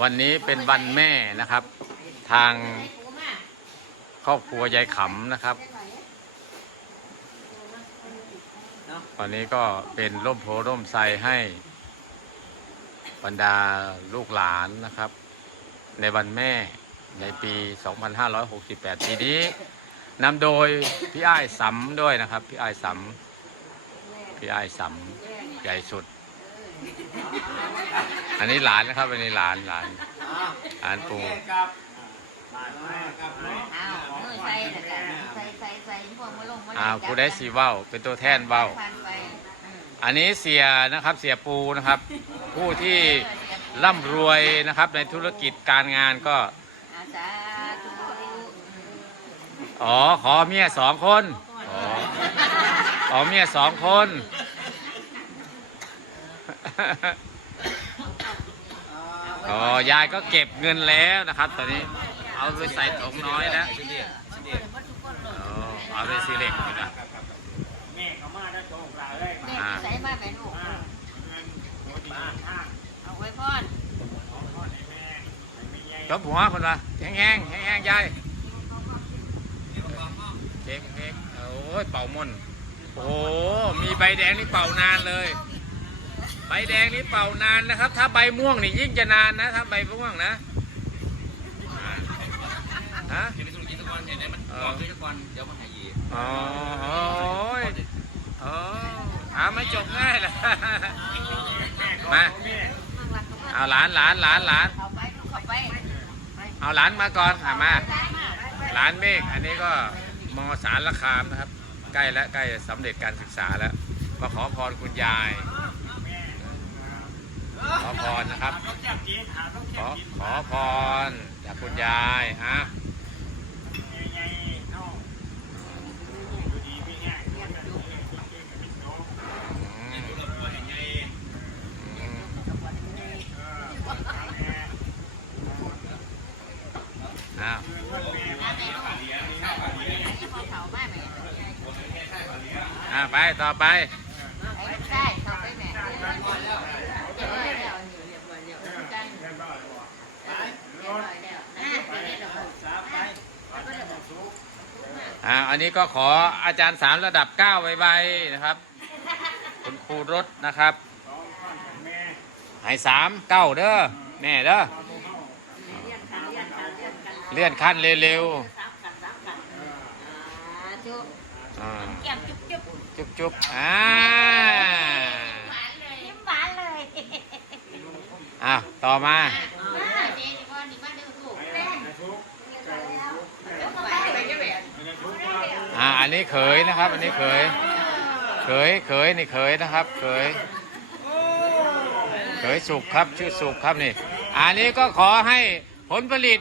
วันนี้เป็นวันแม่นะครับ ทางครอบครัวยายขำนะครับ ตอนนี้ก็เป็นร่มโพร่มไทรให้บรรดาลูกหลานนะครับ ในวันแม่ในปี 2568 ปีนี้นำโดยพี่อ้ายสำด้วยนะครับ พี่อ้ายสำพี่อ้ายสำใหญ่สุด อันนี้หลานนะครับ อันนี้หลานหลานหลานปูครับอ้าวมือใส่แล้วกันใส่ใส่ใส่พวกมาลงมาอ่าผู้ได้สีเว้า เป็นตัวแทนเว้า ผ่านไปอืมอันนี้เสียนะครับเสียปูนะครับ ผู้ที่ร่ำรวยนะครับในธุรกิจการงานก็ อาสาธุอ๋อขอเมียสองคน อ๋อขอเมียสองคน อ๋อยายก็เก็บเงินแล้วนะครับ ตอนนี้ เอาไปใส่ถุงน้อยแล้วอ๋อเอาไปซีเล็กนะแม่เขามาแล้วโจกลาเลยแม่ใส่มาแม่ลูกบ้านห้างเอาไว้พรของพ่อในแม่ไม่ใหญ่จบหัวคนละแห้งแห้งแห้งแห้งๆยายเค้กเค้กโอ้ยเป่ามนต์โอ้โหมีใบแดงนี่เป่านานเลยใบแดงนี่เป่านานนะครับ ถ้าใบม่วงนี่ยิ่งจะนานนะ ถ้าใบม่วงนะฮะเห็นในธุรกิจทุกคนเห็นในมันบอกทุกคนเดี๋ยวมันหายยีอ๋อโอ้ยอ๋อหาไม่จบง่ายเลยมาแม่เอาหลานหลานหลานหลานเข้าไปลูกเข้าไปเอาหลานมาก่อนอะมาได้มาหลานเมฆอันนี้ก็มสารคามนะครับ ใกล้แล้วใกล้จะสำเร็จการศึกษาแล้วมาขอพรคุณยาย ขอพรนะครับ ขอขอพรจากคุณยายฮะใหญ่ๆน้องดูดีไม่ง่ายคนนั้นเก่งกับพี่โจ๊กอืมตัวตัวเห็นไงอืมเออแม่อ้าวอ่าไป ต่อไป ไอ้ลูกชายเข้าไปแม่เรียบร้อยแล้วเรียบร้อยแล้วเรียบร้อยแล้วกัน เรียบร้อยบ่ เรียบร้อยแล้วนะเรียบร้อย สาไป อ่าอันนี้ก็ขออาจารย์สามระดับเก้าไวๆนะครับ คุณครูรถนะครับสองคนแม่ให้สามเก้าเด้อแม่เด้อเลื่อนขั้นเร็วจุ๊บๆอ่าแก้มจุ๊บจุ๊บจุ๊บจุ๊บอ่าหวานเลยยิ้มหวานเลยอะต่อมา มาเจ๊นี่ว่านี่มาดูถูกแม่ ทุก ยกมาไปจะแบบ ทุกว่า อันนี้เขยนะครับ อันนี้เขยเขยเขยนี่เขยนะครับเขยเขยสุกครับชื่อสุกครับนี่อันนี้ก็ขอให้ผลผลิต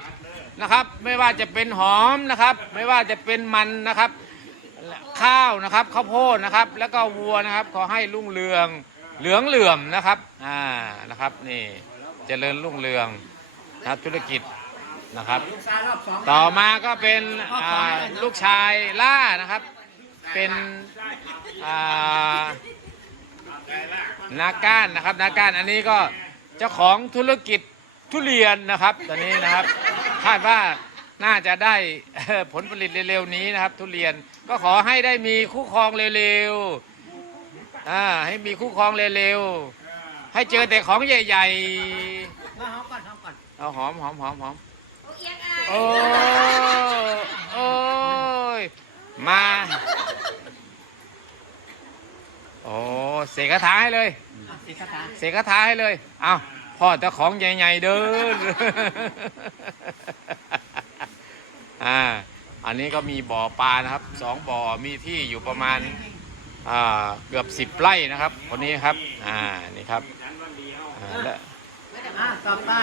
นะครับ ไม่ว่าจะเป็นหอมนะครับ ไม่ว่าจะเป็นมันนะครับ ข้าวนะครับข้าวโพดนะครับ แล้วก็วัวนะครับ ขอให้รุ่งเรืองเหลืองเหลื่อมนะครับอ่านะครับนี่เจริญรุ่งเรืองนะครับธุรกิจ นะครับต่อมาก็เป็นอ่าลูกชายล่านะครับ เป็นอ่านาก้านนะครับนาก้านอันนี้ก็เจ้าของธุรกิจทุเรียนนะครับ ตอนนี้นะครับคาดว่าน่าจะได้ ผลผลิตเร็วๆนี้นะครับ ทุเรียนก็ขอให้ได้มีคู่ครองเร็วๆอ่าให้มีคู่ครองเร็วๆให้เจอแต่ของใหญ่ ๆ เอาหอมหอมหอมหอม เอียงอะโอ้โอ้ยมาโอ้เสกคาถาให้เลยเสกคาถาให้เลยเอาพ่อแต่ของใหญ่ๆเด้อ อ่า อันนี้ก็มีบ่อปลานะครับสองบ่อมีที่อยู่ประมาณ อ่า เกือบสิบไร่นะครับ คนนี้ครับ อ่า นี่ครับฉันวันเดียวอ่าและ ต่อไป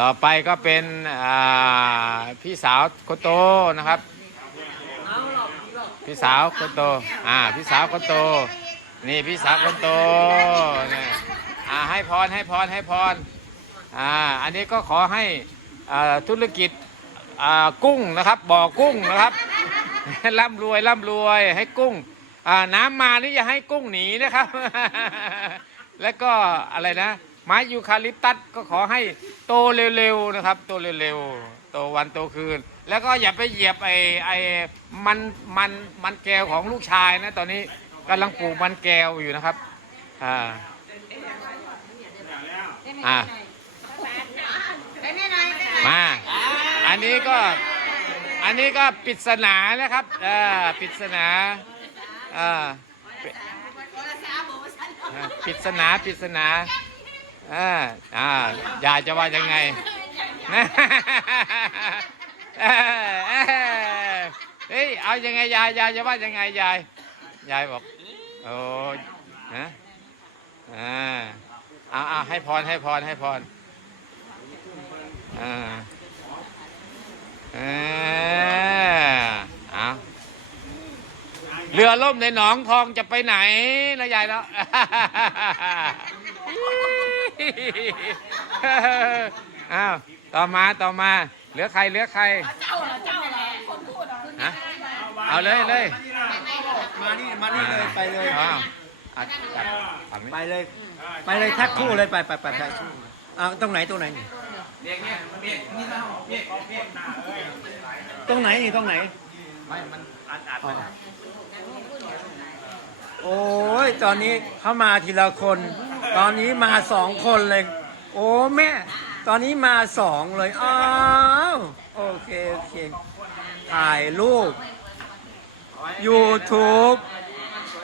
ต่อไปก็เป็นอ่าพี่สาวคนโตนะครับพี่สาวคนโต อ่า พี่สาวคนโต นี่พี่สาวคนโตนี่อ่า ให้พร ให้พร ให้พร อ่า อันนี้ก็ขอให้อ่าธุรกิจอ่ากุ้งนะครับ บ่อกุ้งนะครับ ร่ำรวยร่ำรวยให้กุ้ง อ่า น้ำมานี่อย่าให้กุ้งหนีนะครับ แล้วก็อะไรนะ ไม้ยูคาลิปตัสก็ขอให้โตเร็วๆนะครับ โตเร็วๆโตวันโตคืน แล้วก็อย่าไปเหยียบไอ้ไอ้มันมันมันแก้วของลูกชายนะ ตอนนี้กำลังปลูกมันแก้วอยู่นะครับอ่าอะไปแน่หน่อยไปหน่อยมาอันนี้ก็อันนี้ก็ปริศนานะครับอ่าปริศนาอ่าปิอ่าปริศนาปริศนา อ่าอ่ายายจะว่ายังไงเอ้ยเอ้ยเฮ้ยเอายังไงยายยายจะว่ายังไงยายยายบอกโอ้ฮะอ่าอาเอาให้พรให้พรให้พรอ่าเออเอาเรือล่มในหนองทองจะไปไหนนะยายแล้ว อ้าวต่อมาต่อมาเหลือใครเหลือใคร เจ้าเหรอเจ้าเหรอคนพูดเหรอฮะ เอาเลยเลยมานี่มานี่เลยไปเลยอ้าวอะจัดฝั่งนี้ไปเลย ไปเลยแท็กคู่เลยไปไปไปแท็กคู่อ่าตรงไหนตรงไหนนี่เรียกเนี่ยเรียกนี่นะเรียกเรียกตรงไหนนี่ตรงไหนไม่มันอัดอัดอ๋อโอ้ยตอนนี้เข้ามาทีละคน ตอนนี้มาสองคนเลย โอ้แม่ ตอนนี้มาสองเลยอ้าวโอเคโอเคถ่ายรูป YouTube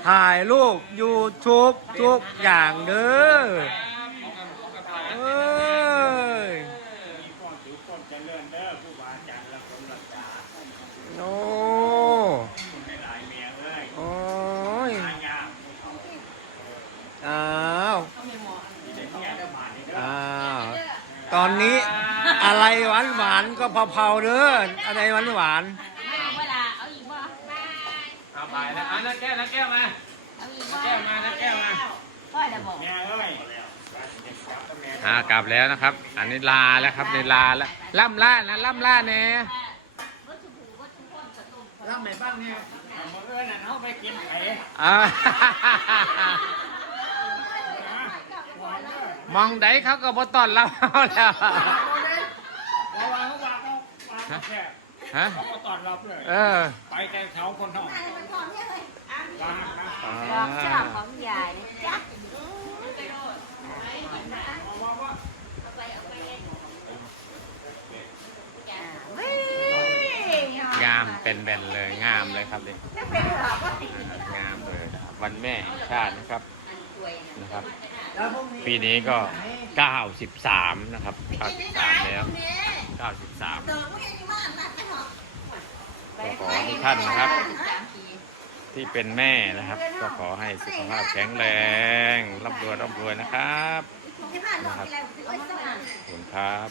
ถ่ายรูป YouTube ทุกอย่างเด้อเอ้ยโอ้โอ้ยอ้าวอ้าว ตอนนี้อะไรหวานหวานก็เผาๆเด้ออะไรหวานหวานๆเวลาเอาอีกบ่เอาไปแล้วอะนักแก้วนักแก้วมาเอาอีกบ่แก้วมานักแก้วมาพ่อจะบอกอ่ากลับแล้วนะครับ อันนี้ลาแล้วครับในลาแล้วล่ำล่านะล่ำล่าเนี่ยรับไหนบ้างเนี่ยมือเอื้อนเขาไปกินไข่อ่า มองไดเขาก็บ่ต้อนรับเราแล้วเพราะว่าเขาวางเขาวางแค่ฮะเขาก็ตอนรับเลยเออไปแต่แถวคนนอกวางนะอ่บอกชอาบของยายนะจ๊ะงามเป็นแบนเลยงามเลยครับเลยงามเลยวันแม่แห่งชาตินะครับนะครับแล้วพรุ่งนี้ ปีนี้ก็ 93 นะครับ 93 แล้ว 93ก็ขอทุกท่านนะครับ ที่เป็นแม่นะครับ ก็ขอให้สุขภาพแข็งแรงร่ำรวยร่ำรวยนะครับนะครับขอบคุณครับ